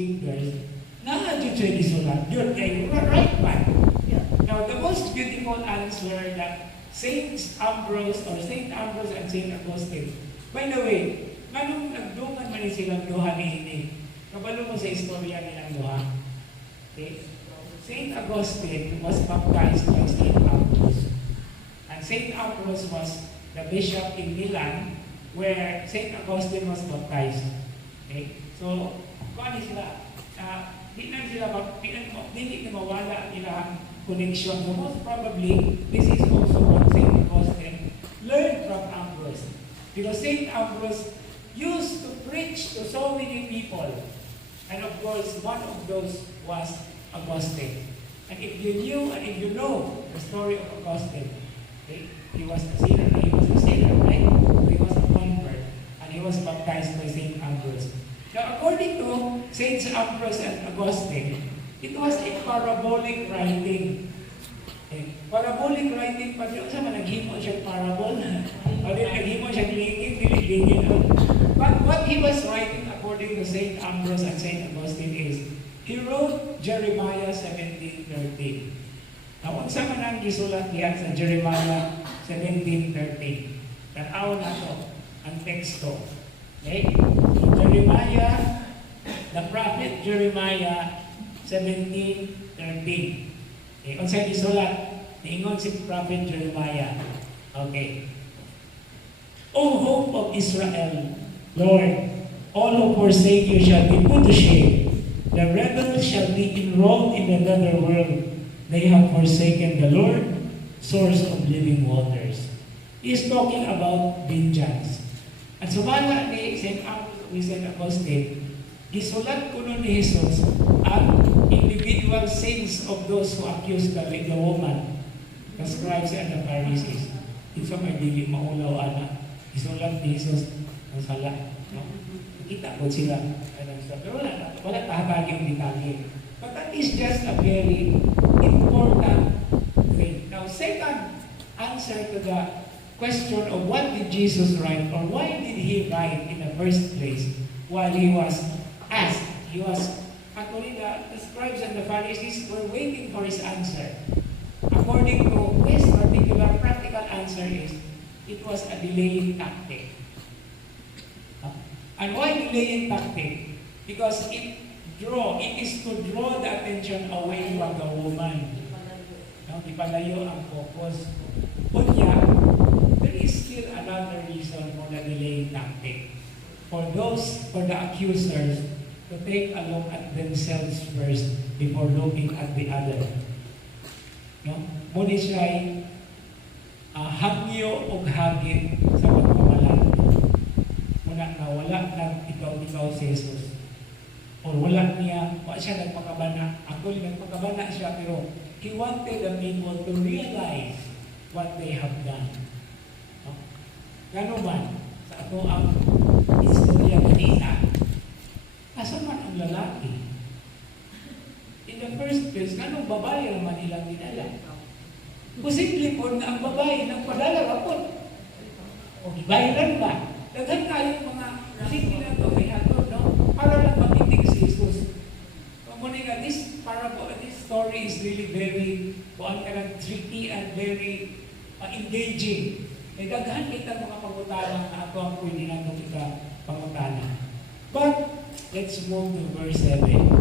Girls, nakadyo siya isulat. Yun, kay right man. Now, the most beautiful answer that Saint Ambrose and Saint Augustine. By the way, nganong nagdungan man silang duha ni kabalo mo sa istorya nilang duha. Okay? Saint Augustine was baptized by Saint Ambrose. And Saint Ambrose was the bishop in Milan where Saint Augustine was baptized. Okay? So, kung sila, di na mawala ang ilang connection. So most probably, this is also what Saint Augustine learned from Ambrose. Because Saint Ambrose used to preach to so many people. And of course, one of those was Augustine. And if you knew and if you know the story of Augustine, okay, he was a sinner, right? So he was a convert, and he was baptized by Saint Ambrose. Now, according to Saints Ambrose and Augustine, it was a parabolic writing. Okay. Parabolic writing, pag yung sama, naghimo siya parable, o naghimo siya lingin. But what he was writing, according to Saint Ambrose and Saint Augustine, is, he wrote Jeremiah 17:13. Now, kung sama nang gisulat diyan sa Jeremiah 17:13, tanaw na to, ang teksto. Okay? So, Jeremiah, the prophet Jeremiah 17:13. Okay, kung saan isulat, niingon si prophet Jeremiah. Okay. O hope of Israel, Lord, all who forsake you shall be put to shame. The rebels shall be enrolled in the netherworld. They have forsaken the Lord, source of living waters. He is talking about vengeance. At sumala ni St. Augustine, gisulat ko nun ni Jesus ang individual sins of those who accused the woman, the scribes and the Pharisees. Ito may dili maulaw ana. Gisulat ni Jesus ang sala. No? Kita ko sila. Pero wala tahabag yung detalye. But that is just a very important thing. Now, second answer to the question of what did Jesus write or why did he write in the first place while he was asked. Actually, the scribes and the Pharisees were waiting for his answer. According to this particular practical answer is, it was a delaying tactic. And why delaying tactic? Because it is to draw the attention away from the woman. Ipalayo ang focus. Kunya, there is still another reason for the delaying tactic. For the accusers to take a look at themselves first before looking at the other. No? Muna siya'y hagyo o hagit sa pagpamalan. Muna na wala na ikaw si Jesus. O wala niya, wala siya nagpakabana. Actually, nagpakabana siya, pero he wanted the people to realize what they have done. No? Gano man, sa ato ang istorya kanina, asa man ang lalaki? In the first place, ganong babae naman ilang dinala? Posible po na ang babae nagpadala rapon. O gibayaran ba? Daghan kayong mga city na ito, no? Para lang makinig si Jesus. Muna nga, this story is really very tricky and very engaging. E daghan kita mga pangutana na ato ang pwede natin kita pangutana. But, let's move to verse 7.